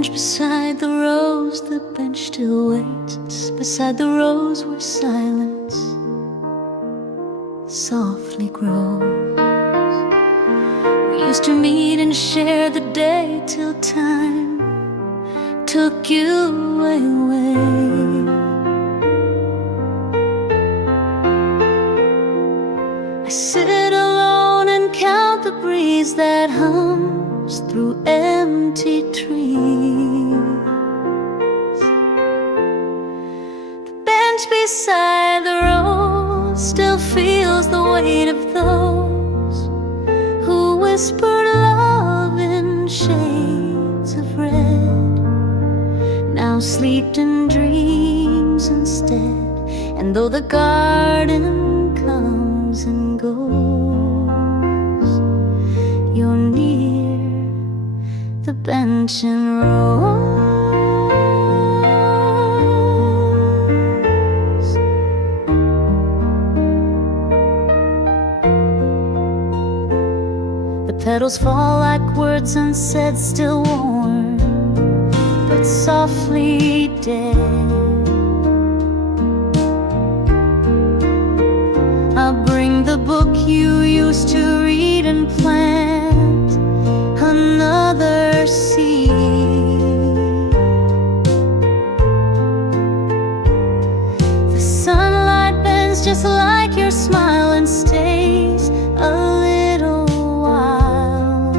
bench beside the rose, the bench still waits beside the rose where silence softly grows. We used to meet and share the day till time took you away. I sit alone and count the breeze that hums through empty trees. The bench beside the road still feels the weight of those who whispered love in shades of red, now sleep in dreams instead. And though the garden comes and goes, you're near the bench and rose. The petals fall like words unsaid, still warm but softly dead. I'll bring the book you used to read and plant another seed. The sunlight bends just like your smile and stays a little while.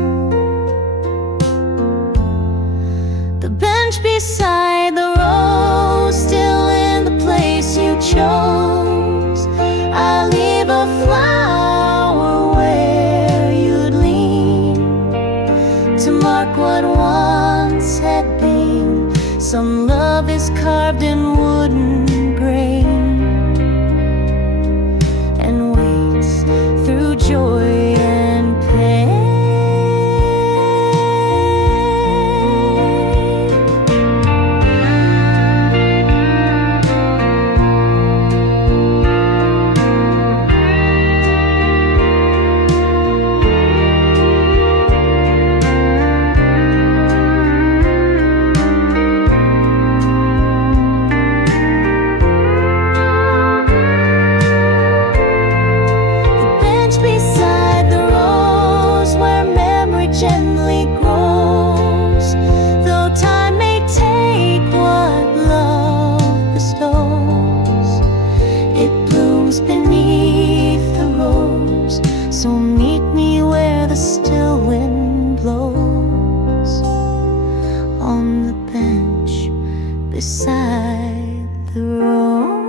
The bench beside the rose, still in the place you chose. I leave a flower where you'd lean to mark what once had been. Some love is carved in wooden grain and waits through joy and pain. Gently grows, though time may take what love bestows. It blooms beneath the rose, so meet me where the still wind blows, on the bench beside the rose.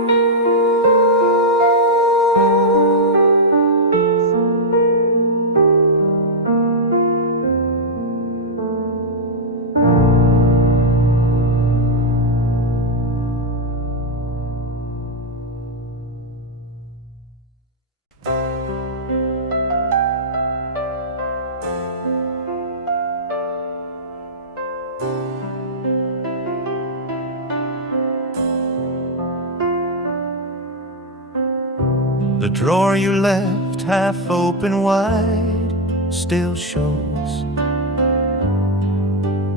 The drawer you left half open wide still shows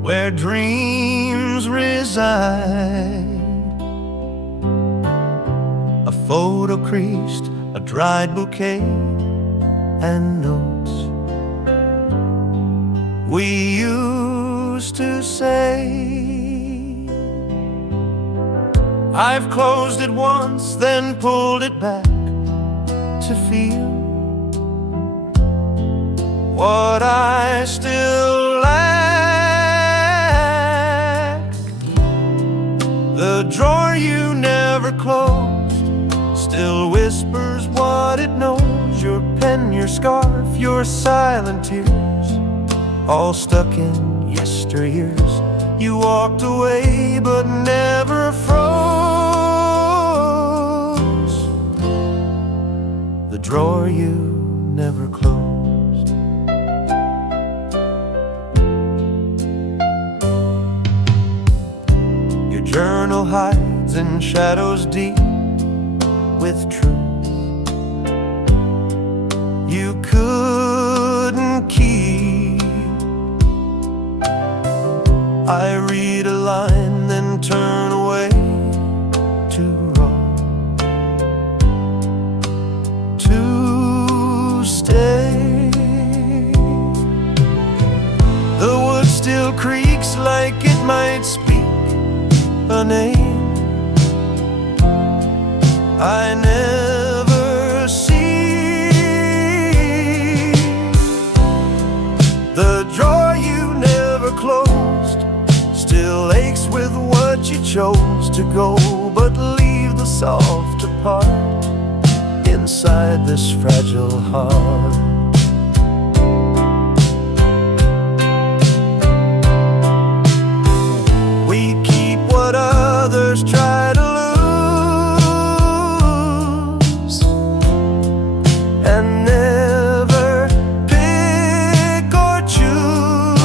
where dreams reside. A photo creased, a dried bouquet, and notes we used to say. I've closed it once, then pulled it back to feel what I still lack. The drawer you never closed still whispers what it knows. Your pen, your scarf, your silent tears, all stuck in yesteryears. You walked away but never froze. The drawer you never closed. Your journal hides in shadows deep with truth you couldn't keep. I read line, then turn away to roll, to stay. The wood still creaks like it might speak a name I never see. The drawer you never closed still aches with what you chose to go, but leave the softer part inside this fragile heart. We keep what others try to lose, and never pick or choose.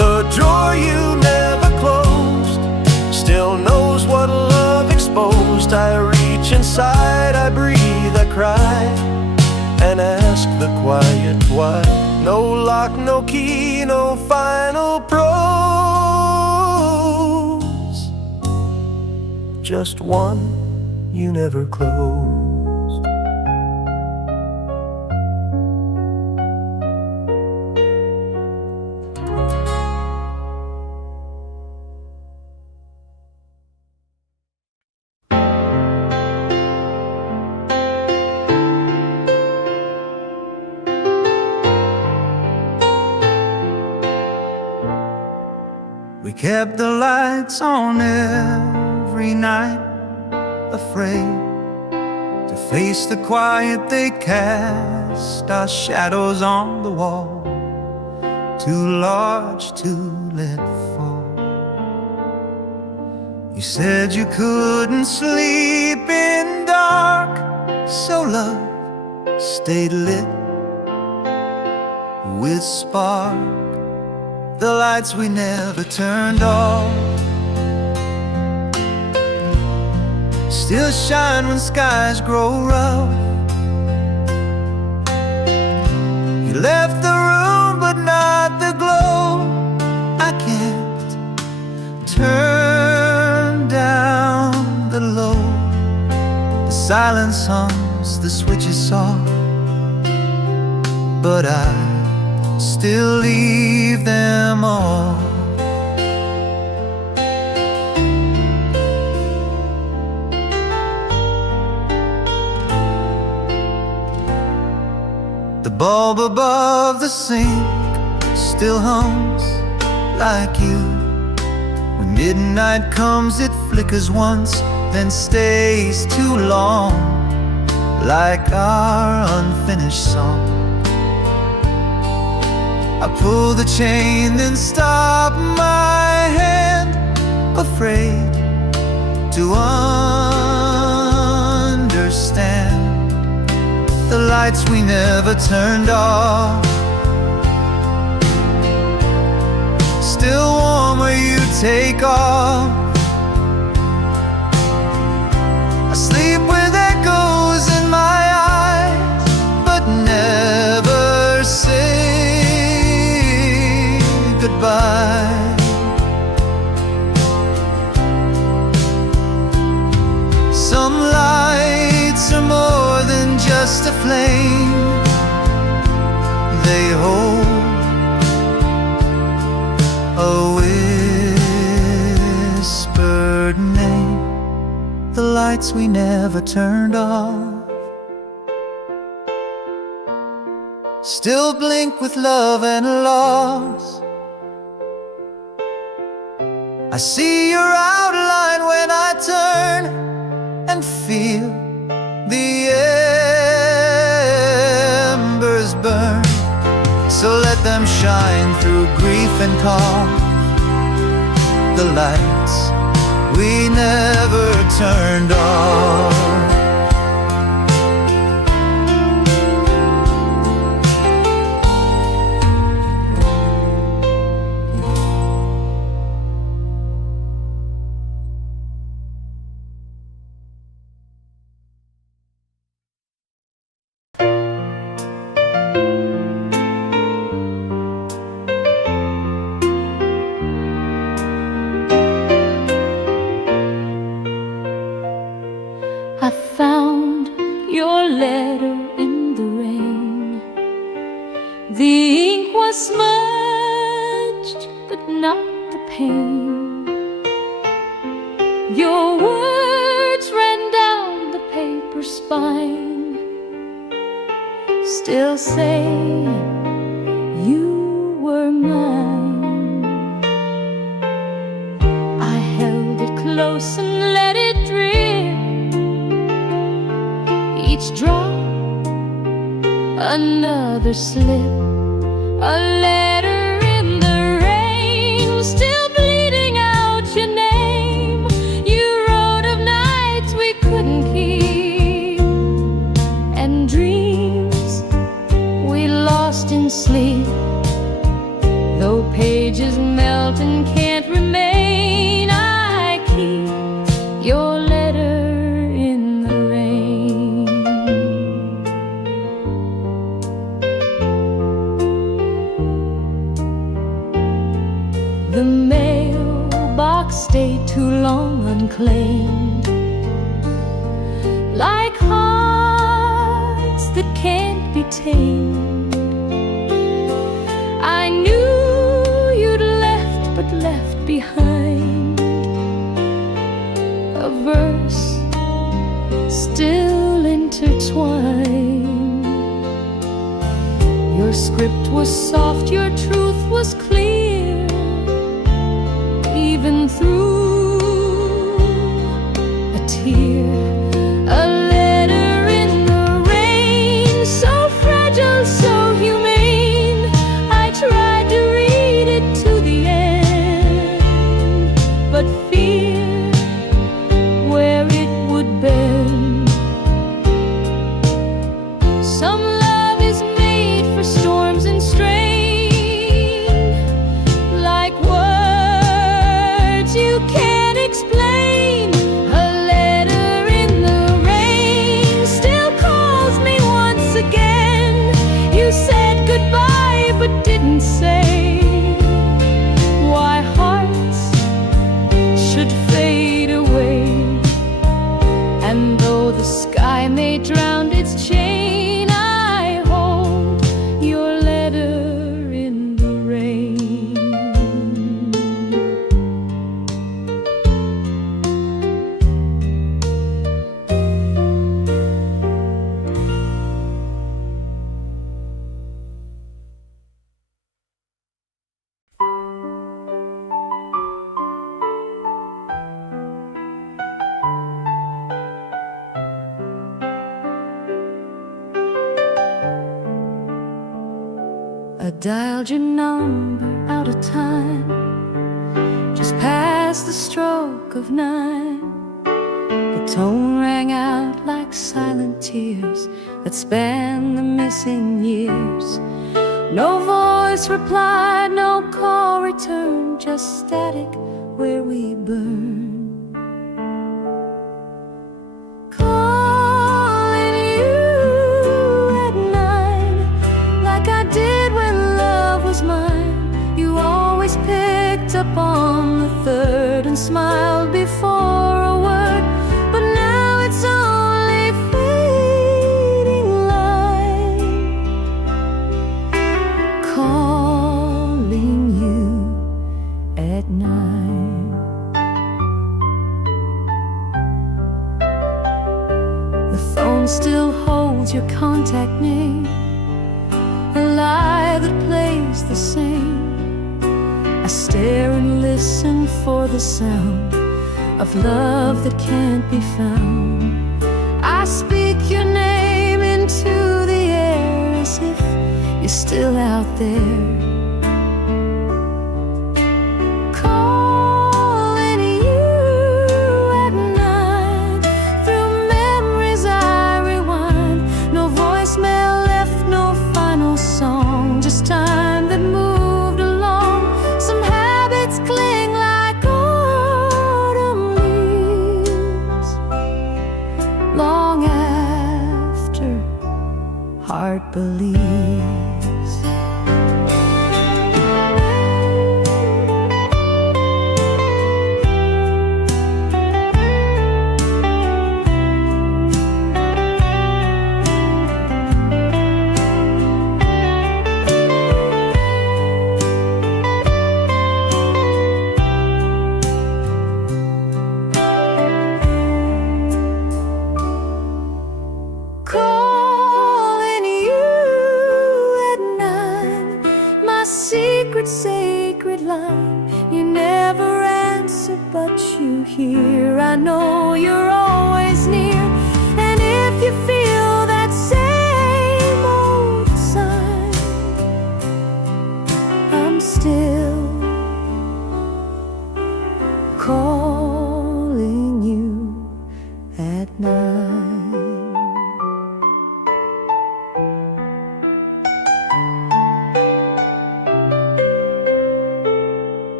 The drawer you never closed still knows what love exposed. I reach inside, I breathe, I cry, and ask the quiet why. No lock, no key, no final prose, just one you never closed. We kept the lights on every night, afraid to face the quiet they cast. Our shadows on the wall, too large to let fall. You said you couldn't sleep in dark, so love stayed lit with spark. The lights we never turned off still shine when skies grow rough. You left the room but not the glow. I can't turn down the low. The silence hums, the switch is soft, but I still leave them all. The bulb above the sink still hums like you. When midnight comes it flickers once, then stays too long, like our unfinished song. I pull the chain, then stop my hand, afraid to understand. The lights we never turned off still warm where you take off. I sleep with echoes in my eyes, but never say goodbye. Some lights are more than just a flame. They hold a whispered name. The lights we never turned off still blink with love and loss. I see your outline when I turn and feel the embers burn. So let them shine through grief and calm, the lights we never turned off. not the pain. Your words ran down the paper spine, still saying you were mine. I held it close and let it drip, each drop another slip, a letter in the rain, still bleeding out your name. You wrote of nights we couldn't keep, and dreams we lost in sleep. Though pages melt and can't remain, I keep your letter in the rain. The mailbox stayed too long unclaimed, like hearts that can't be tamed. I knew you'd left, but left behind a verse still intertwined. Your script was soft, your truth was clear, even through a tear. A letter in the rain, so fragile, so humane. I tried to read it to the end, but fear where it would bend. Some love is made for storms and strain, like words you can't explain. A letter in the rain still calls me once again. You said goodbye but didn't say why hearts should fade away. And though the sky may drown its chain, I hold your letter in the rain. I dialed your number out of time, just past the stroke of 9. The tone rang out like silent tears that span the missing years. No voice replied, no call returned, just static where we burned. Calling you at 9, like I did when love was mine. You always picked up on the third and smiled before a word, but now it's only fading light. Calling you at 9. The phone still holds your contact name, a lie that plays the same. I stare and listen for the sound of love that can't be found. I speak your name into the air as if you're still out there. Calling you at 9, through memories I rewind. No voicemail left, no final song, just time that moved along. Some habits cling like autumn leaves, long after heart believes. but you hear. I know you're always near. And if you feel that same old sigh, I'm still calling you at night.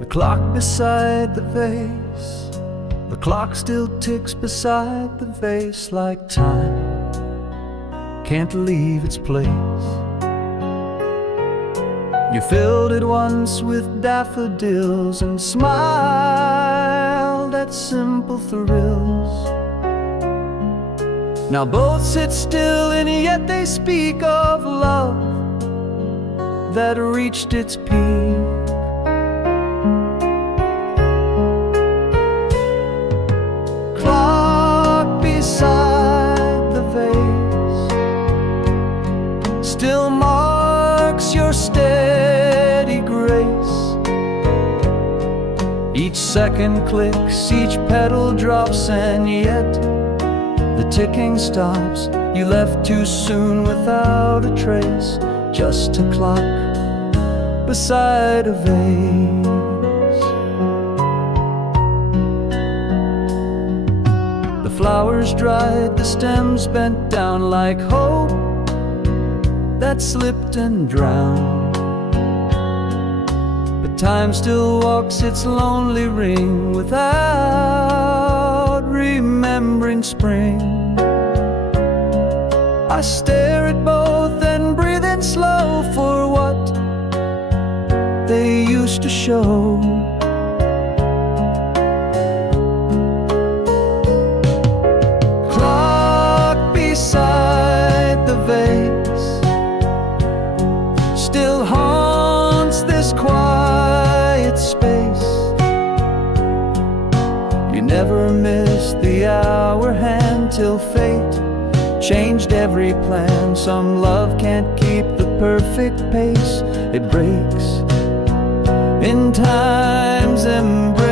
The clock beside the vase, the clock still ticks beside the vase like time can't leave its place. You filled it once with daffodils and smiled at simple thrills. Now both sit still and yet they speak of love that reached its peak. Beside the vase still marks your steady grace. Each second clicks, each petal drops, and yet the ticking stops. You left too soon without a trace, just a clock beside a vase. Flowers dried, the stems bent down like hope that slipped and drowned. But time still walks its lonely ring without remembering spring. I stare at both and breathe in slow for what they used to show. Beside the vase still haunts this quiet space. You never missed the hour hand till fate changed every plan. Some love can't keep the perfect pace, it breaks in time's embrace.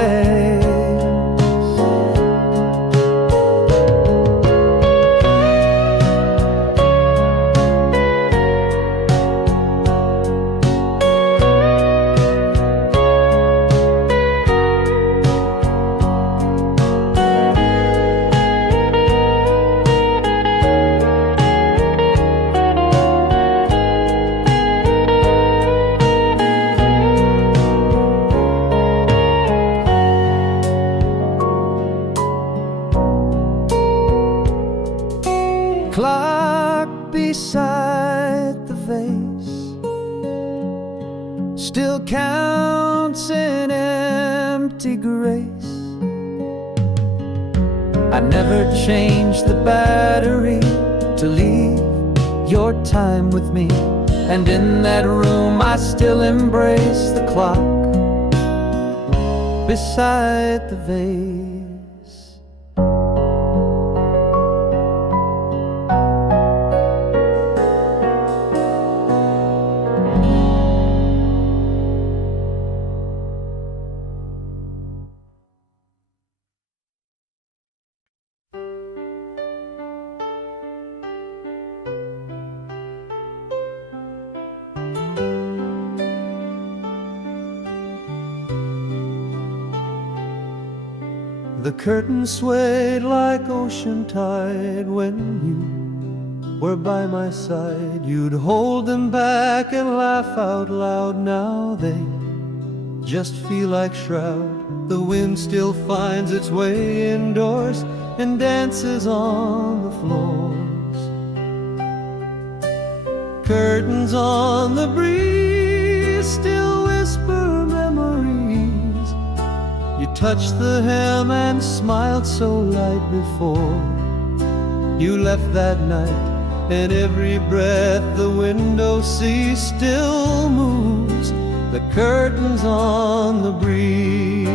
Clock beside the vase still counts in empty grace. I never changed the battery to leave your time with me, and in that room I still embrace the clock beside the vase. The curtain swayed like ocean tide when you were by my side. You'd hold them back and laugh out loud. Now they just feel like shroud. The wind still finds its way indoors and dances on the floors. Curtains on the breeze still whisper memories. You touched the hem and smiled so light before you left that night, and every breath the window seat still moves the curtains on the breeze.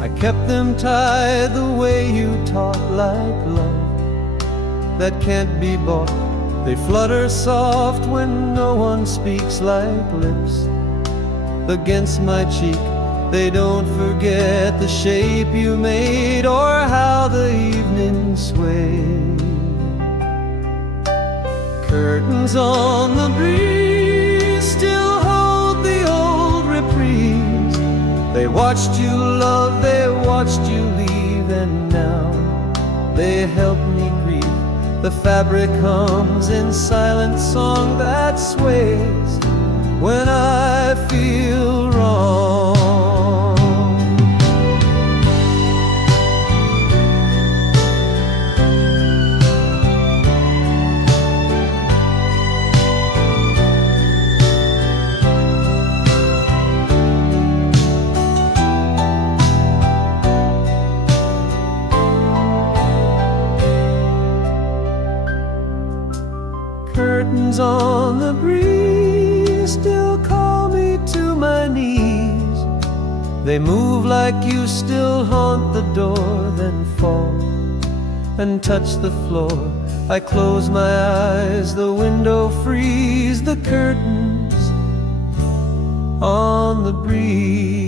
I kept them tied the way you taught, like love that can't be bought. They flutter soft when no one speaks, like lips against my cheek. They don't forget the shape you made or how the evening swayed. Curtains on the breeze still hold the old reprise. They watched you love, they watched you leave, and now they help me grieve. The fabric hums in silent song that sways when I feel wrong. Curtains on the breeze still call me to my knees. They move like you still haunt the door, then fall and touch the floor. I close my eyes, the window frees, the curtains on the breeze.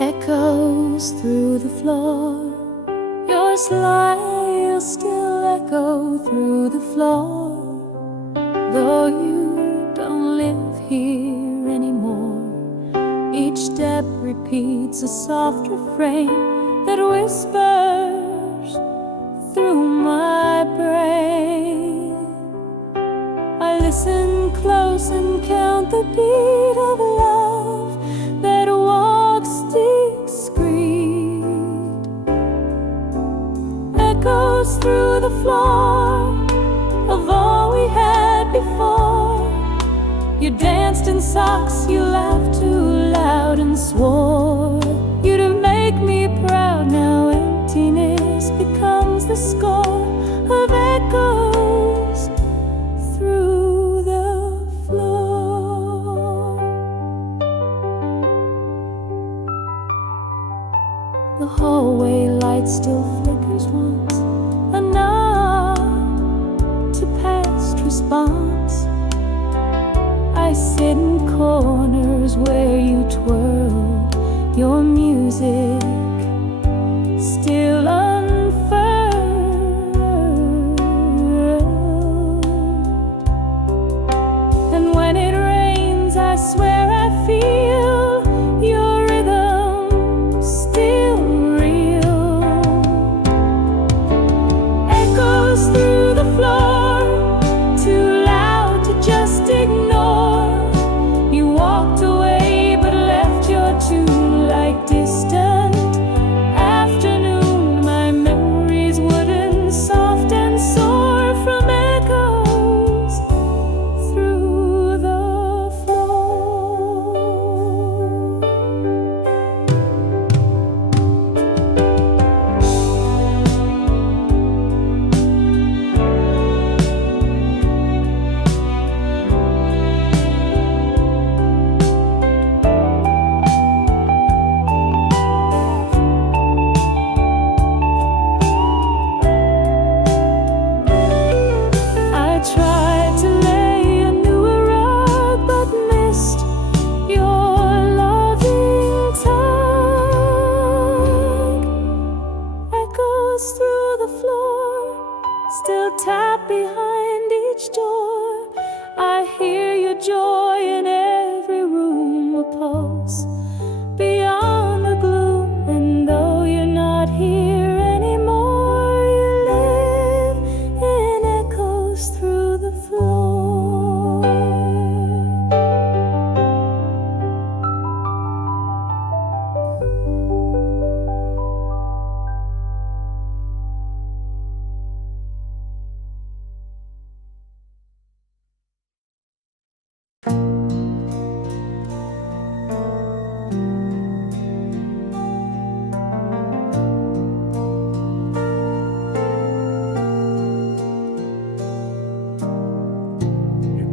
Echoes through the floor, your smile still echo through the floor. Though you don't live here anymore, each step repeats a soft refrain that whispers through my brain. I listen close and count the beat of love that walks discreet. Echoes through the floor of all we had before. You danced in socks, you laughed too loud and swore you'd make me proud. Now emptiness becomes the score of echoes through the floor. The hallway light still flickers once, a nod to past response. I sit in corners where you twirled your music, still unfurled. And when it rains, I swear I feel your rhythm still real. Echoes through the floor, too loud to just ignore. You walked away but left your tune like distant afternoon. My memories wooden, soft and sore from echoes through the floor. I tried to lay a newer rug but missed your loving tug. Echoes through the floor, still tap behind each door. I hear your joy in every room, a pulse beyond the gloom. And though you're not here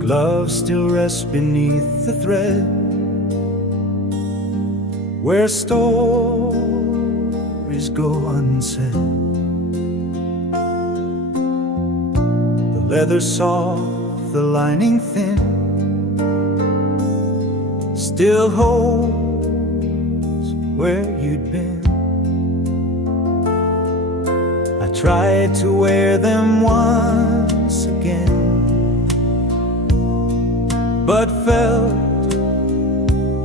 love still rests beneath the thread, where stories go unsaid. The leather soft, the lining thin, still holds where you'd been. I tried to wear them once again, but felt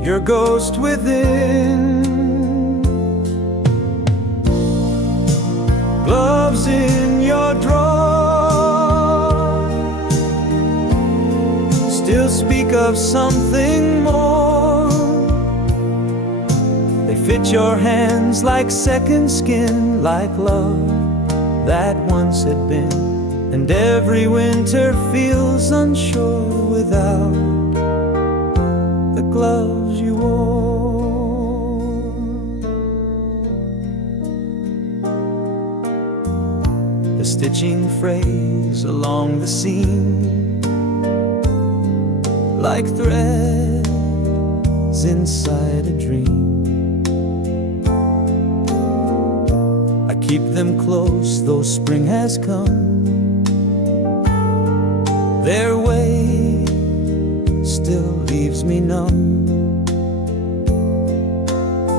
your ghost within. Gloves in your drawer still speak of something more. They fit your hands like second skin, like love that once had been. And every winter feels unsure without the gloves you wore. The stitching frays along the seam, like threads inside a dream. I keep them close though spring has come. Their way still leaves me numb.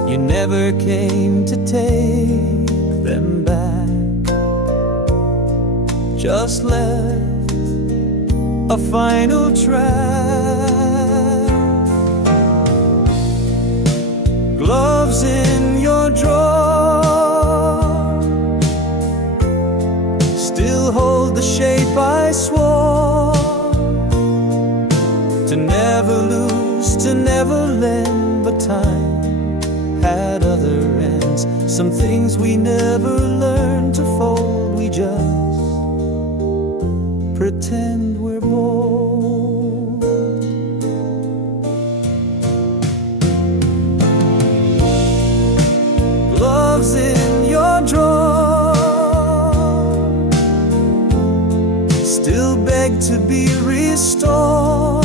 You never came to take them back, just left a final track. Gloves in your drawer still hold the shape I swore to never lose, to never lend. But time had other ends. Some things we never learned to fold. We just pretend we're bold. Gloves in your drawer still beg to be restored.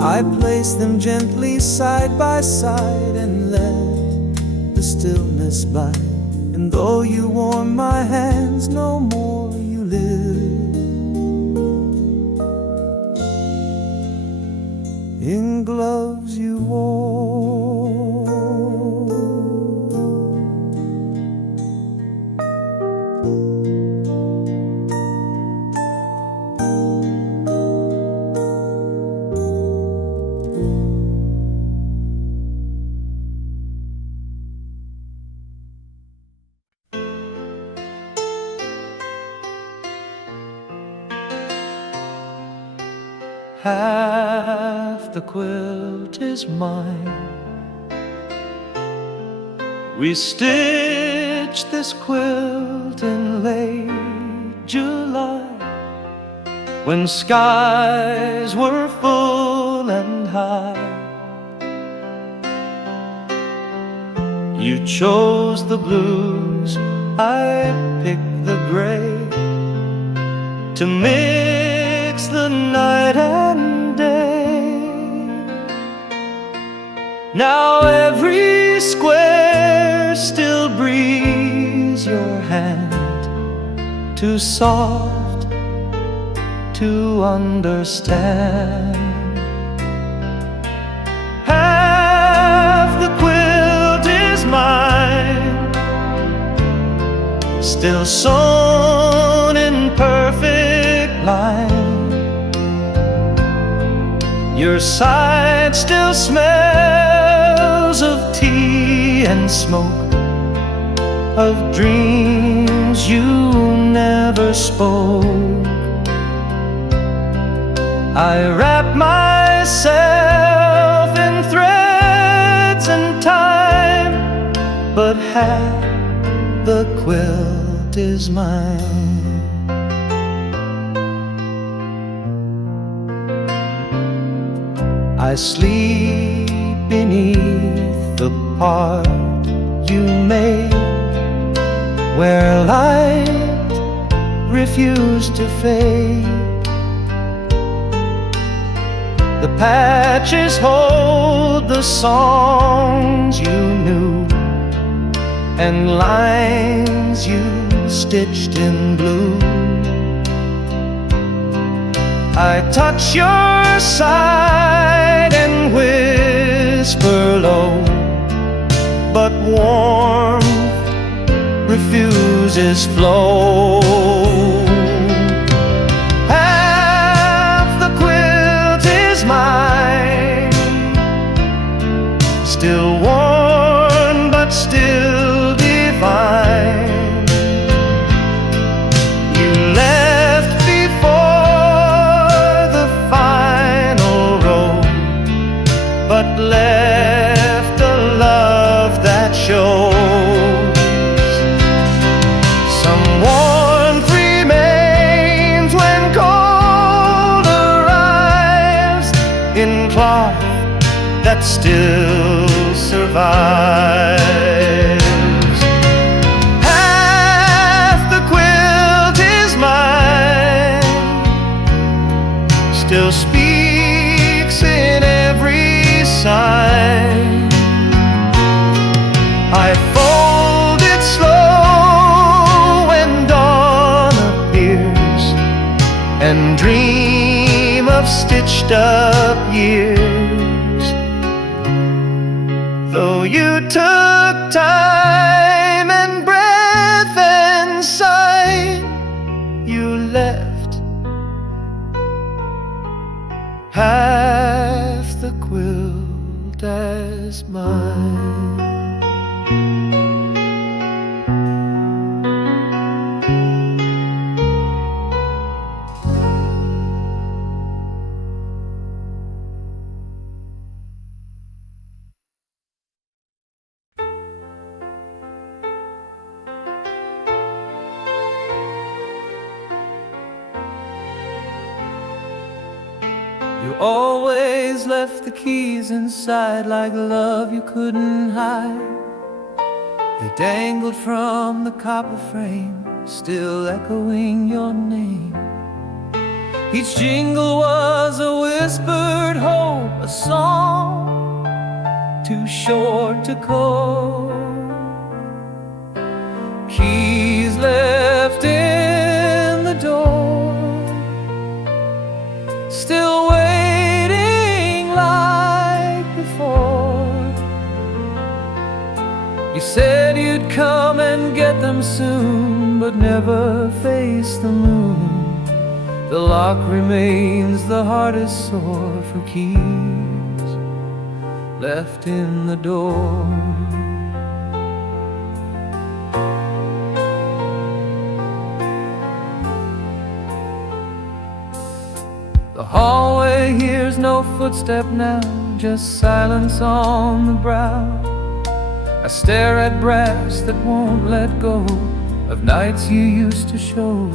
I place them gently side by side and let the stillness bite. And though you warm my hands, no more you live in gloves you wore. Half the quilt is mine. We stitched this quilt in late July, when skies were full and high. You chose the blues, I picked the gray, to mix the night and day. Now every square still breathes your hand, too soft to understand. Half the quilt is mine, still sewn in perfect line. Your side still smells of tea and smoke, of dreams you never spoke. I wrap myself in threads and time, but half the quilt is mine. I sleep beneath the part you made, where light refused to fade. The patches hold the songs you knew, and lines you stitched in blue. I touch your side and whisper low, but warmth refuses flow. Half the quilt is mine, still worn but still divine. You left before the final row, but left a love that shows. Some warmth remains when cold arrives, in cloth that still survives. Half the quilt is mine, still speaks in every sign. I fold it slow when dawn appears, and dream of stitched up years. Though you took time and breath and sight, you left half the quilt as mine. You always left the keys inside, like love you couldn't hide. They dangled from the copper frame, still echoing your name. Each jingle was a whispered hope, a song too short to call. Keys left in the door, still waiting like before. You said you'd come and get them soon, but never face the moon. The lock remains the hardest sore for keys left in the door. The hallway hears no footstep now, just silence on the brow. I stare at brass that won't let go of nights you used to show.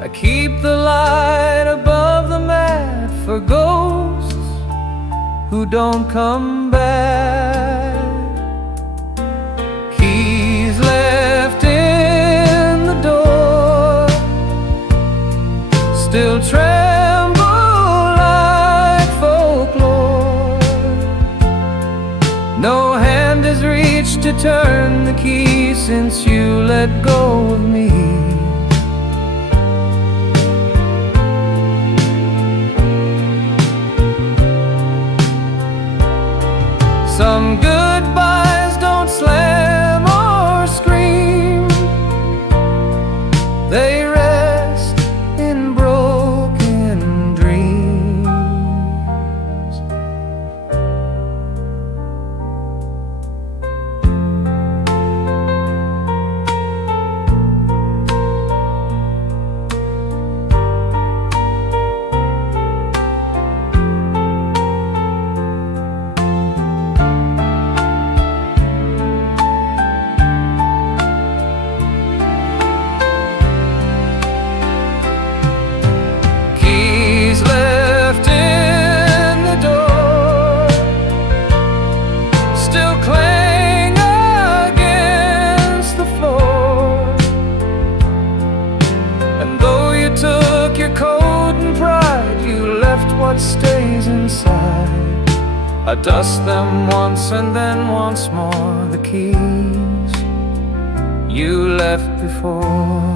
I keep the light above the mat for ghosts who don't come back. Keys left in the door, still tremble like folklore. No hand has reached to turn the key since you let go of me. Some goodbyes don't slam or scream, they rest in broken dreams. what stays inside. I dust them once and then once more, the keys you left before.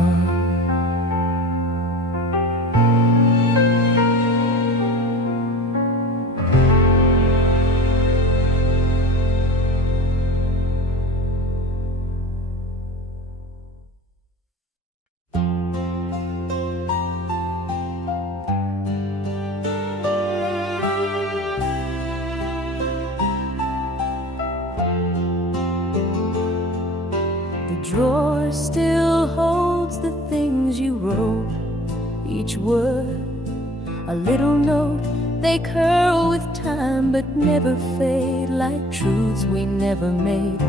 The drawer still holds the things you wrote, each word a little note. They curl with time but never fade, like truths we never made.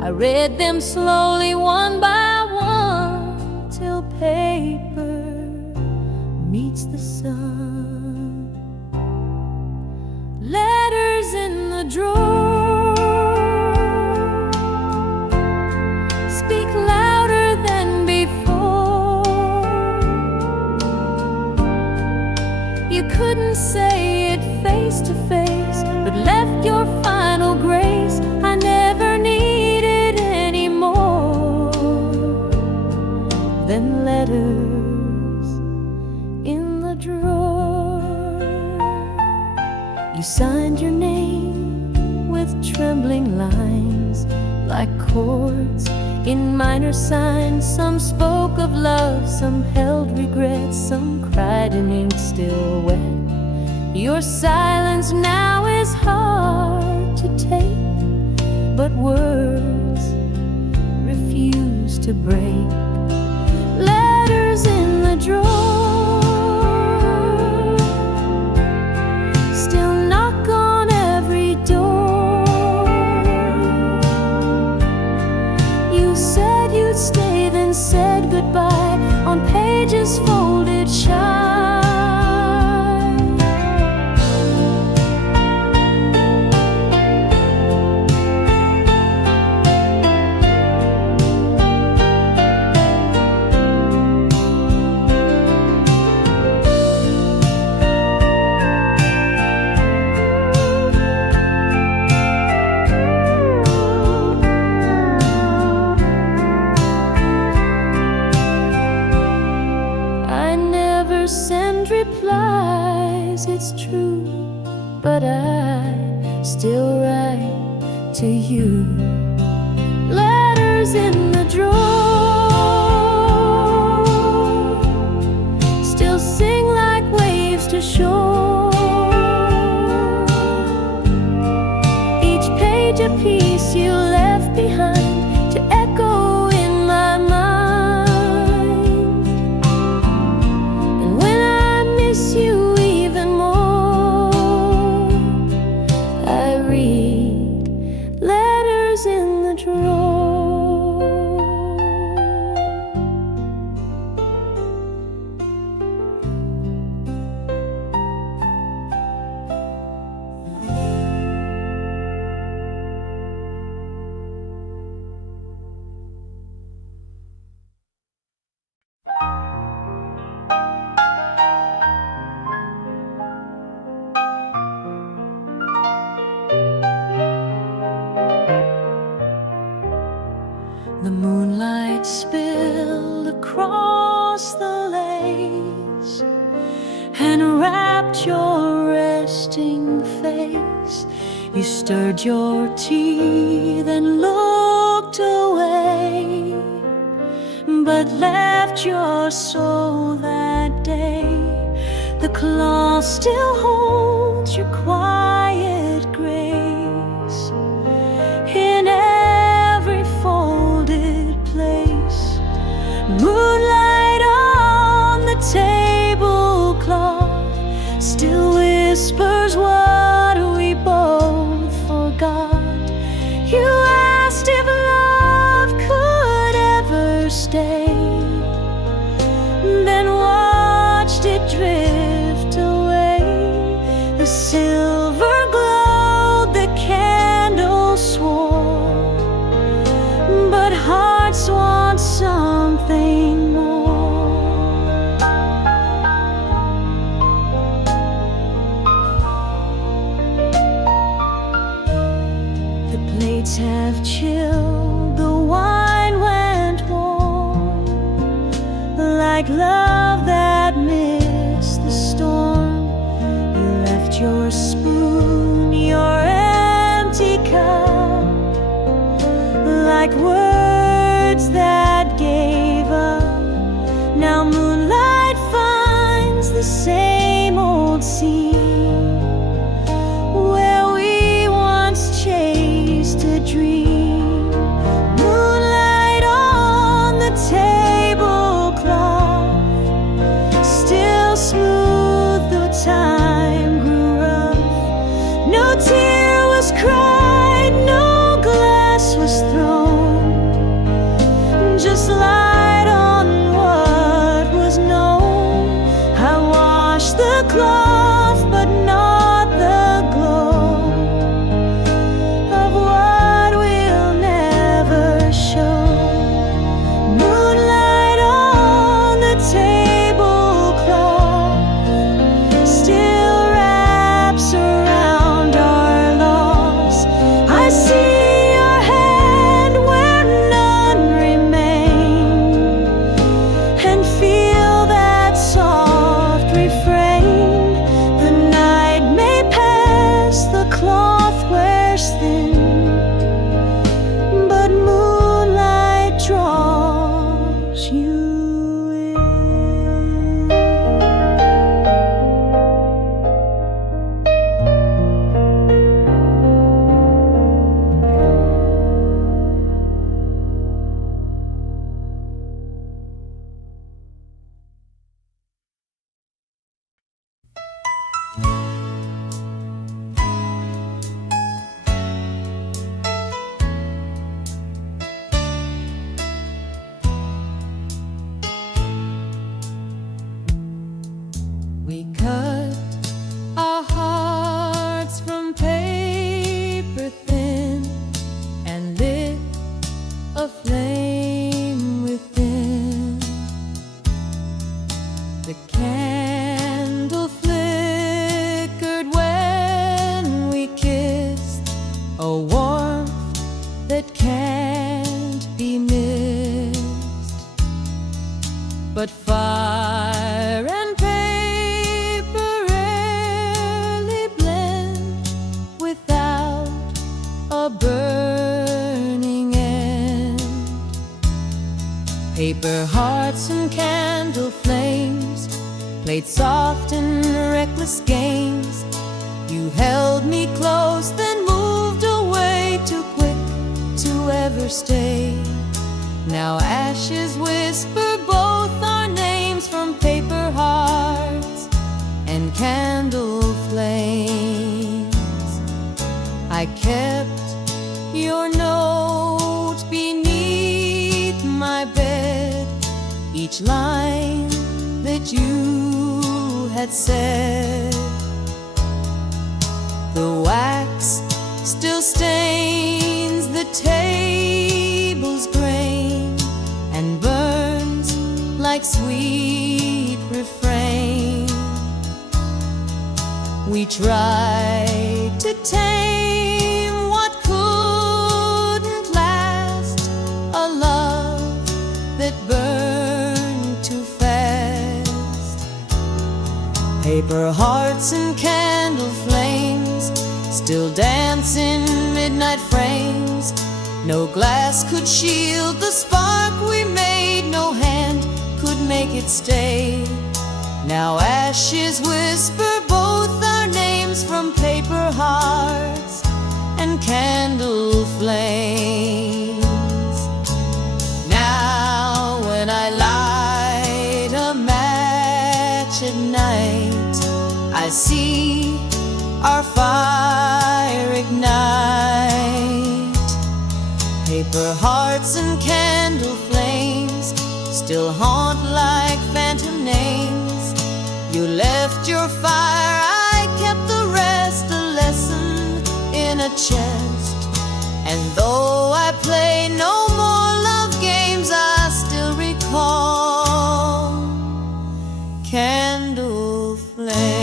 I read them slowly one by one, till paper meets the sun. Letters in the drawer speak louder than before. You couldn't say it face to face, but left your final grace. I never needed any more than letters in the drawer. You signed your name with trembling lines, like chords in minor signs. Some spoke of love, some held regrets, some cried in ink still wet. Your silence now is hard to take, but words refuse to break. Letters in the drawer still knock on every door. You said you'd stay, then said goodbye on pages folded shy. Send replies, it's true, but I still write to you. Letters in the drawer still sing like waves to shore. Each page a piece you left behind to echo in my mind. You even more, I read letters in the drawer. The moonlight spilled across the lace and wrapped your resting face. You stirred your tea, then looked away, but left your soul that day. The cloth still holds your quiet grace in every folded place. Moonlight on the tablecloth still whispers what we both forgot. You asked if love could ever stay, then watched it drift away. The silver glowed, the candle swore, but hearts want something like love that missed the storm. You left your spoon, your empty cup, like words that gave up. Now moonlight finds the same old scene where we once chased a dream. Moonlight on the tablecloth, still smooth though time grew rough. No tear was cried, no glass was thrown, just light on what was known. I washed the cloth, but not the glow of what will never show. Moonlight on the tablecloth still wraps around our loss. I see your hand where none remain, and feel that soft refrain. The night may pass, the cloth wears thin, but moonlight draws you in. We cut our hearts from paper thin and lit a flame within. The candle flickered when we kissed, a warmth that can't be missed. But fire and paper rarely blend without a burning end. Paper hearts and candle flames played soft and reckless games. You held me close, then moved away, too quick to ever stay. Now ashes whisper both our names from paper hearts and candle flames. I kept your note beneath my bed, each line that you had said. The wax still stains the table's grain and burns like sweet refrain. We tried to tame what couldn't last, a love that burned too fast. Paper hearts and candle flames still dance in midnight frames. No glass could shield the spark we made, no hand could make it stay. Now ashes whisper both our names from paper hearts and candle flames. Now when I light a match at night, I see our fire ignite. Paper hearts and candle flames still haunt like phantom names. You left your fire, I kept the rest, a lesson in a chest. And though I play no more love games, I still recall candle flames.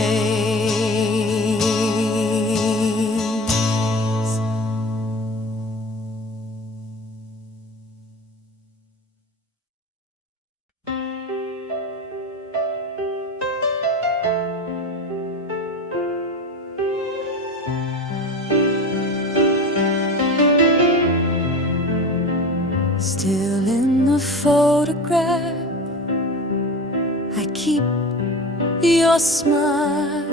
keep your smile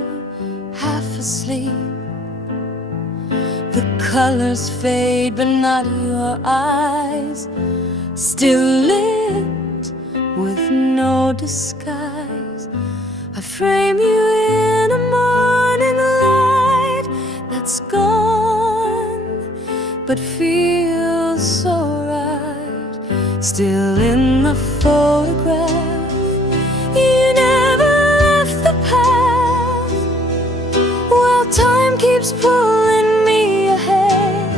half asleep. The colors fade, but not your eyes, still lit with no disguise. I frame you in a morning light that's gone, but feels so right, still in the photograph. You never left the path, while time keeps pulling me ahead.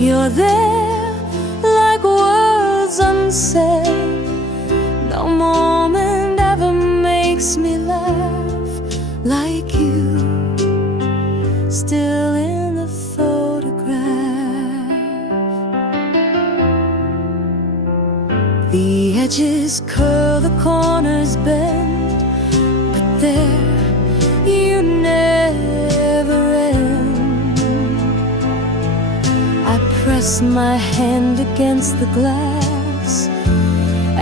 You're there like words unsaid. No moment ever makes me laugh like you, still in the photograph. The edges curl, the corners bend, but there you never end. I press my hand against the glass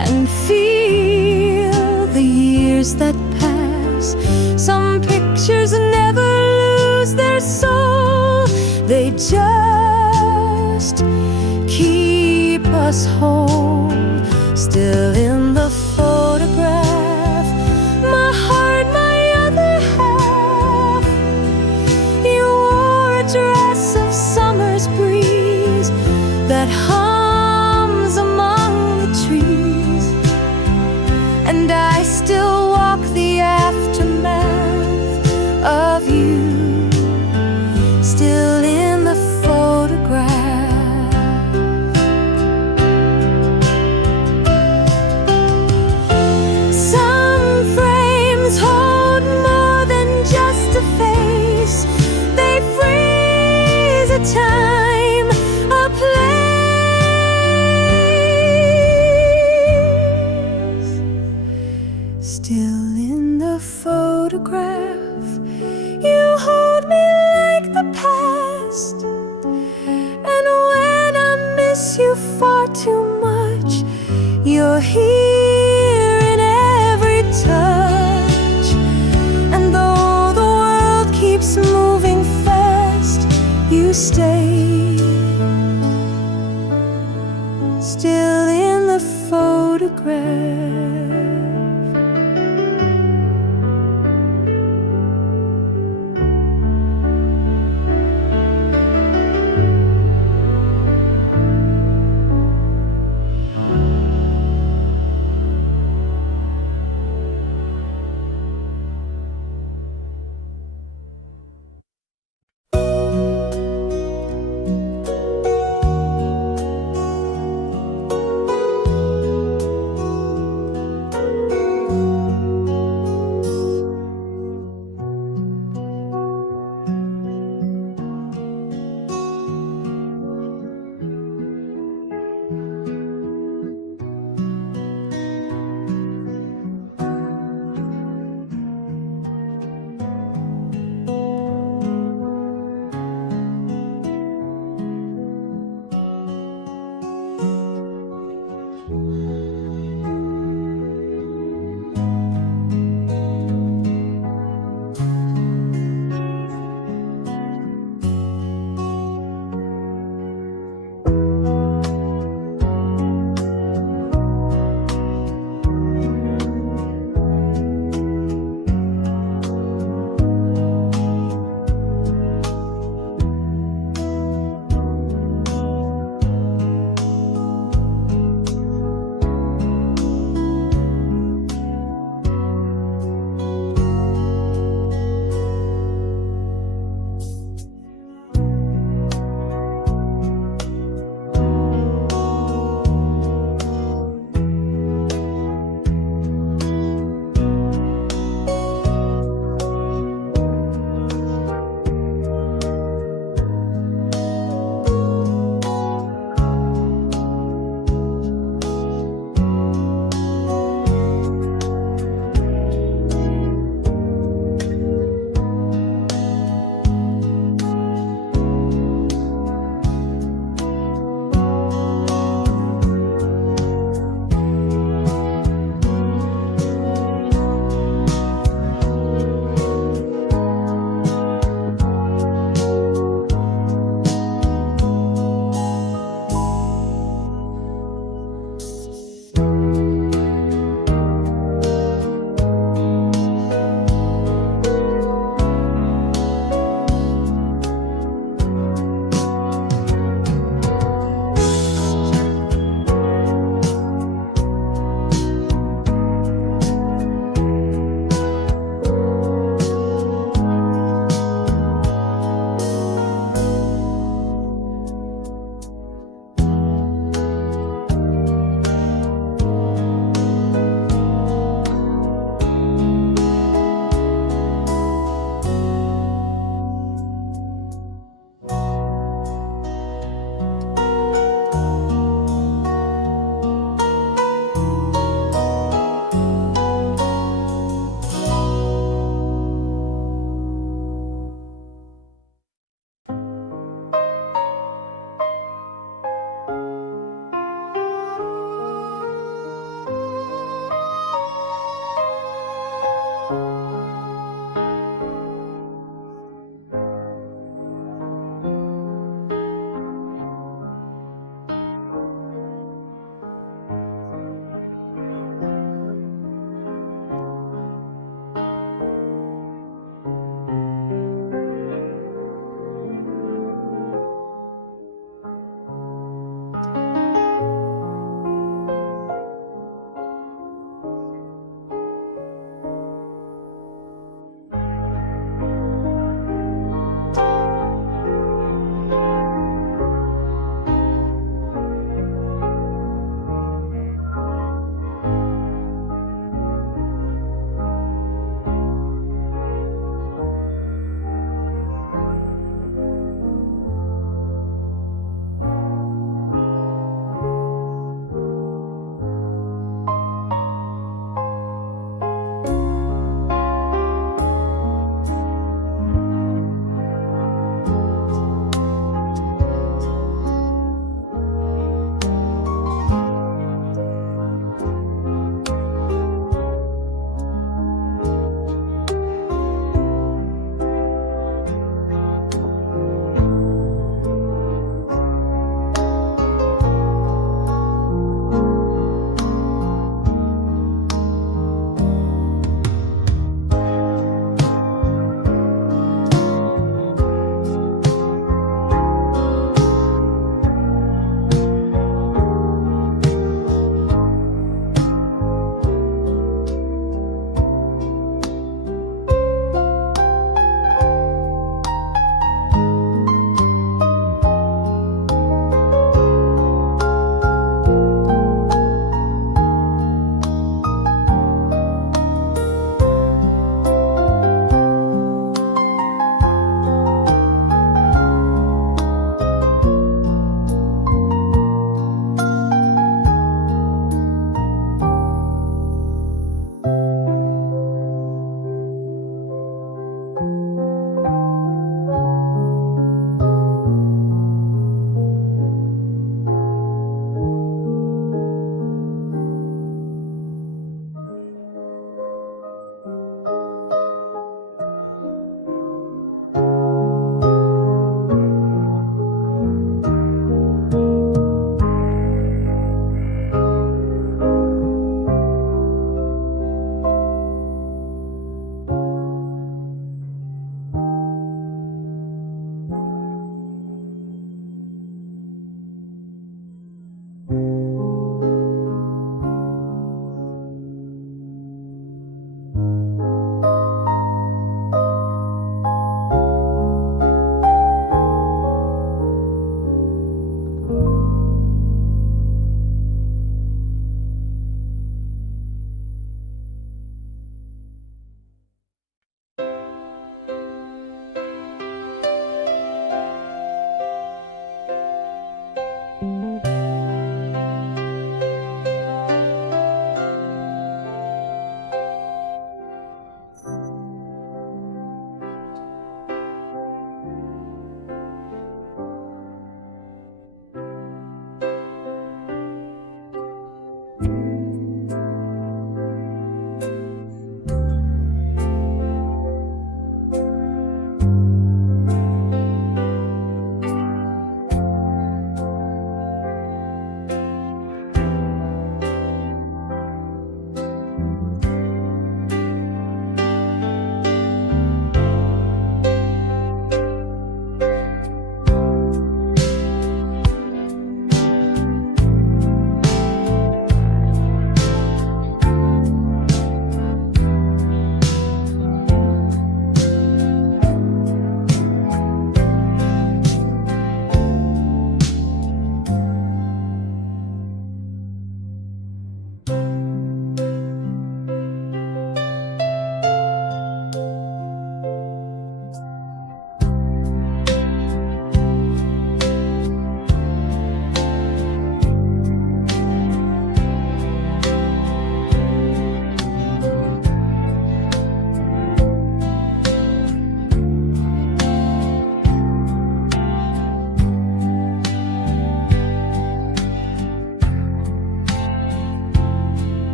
and feel the years that pass. Some pictures never lose their soul, they just keep us whole, still in the photograph. My heart, my other half. You wore a dress of summer's breeze that hums among the trees, and I still walk the aftermath of you, still in the photograph. Some frames hold more than just a face, they freeze a time, a place, still in the photograph. You hold me like the past, and when I miss you far too much, you're here in every touch.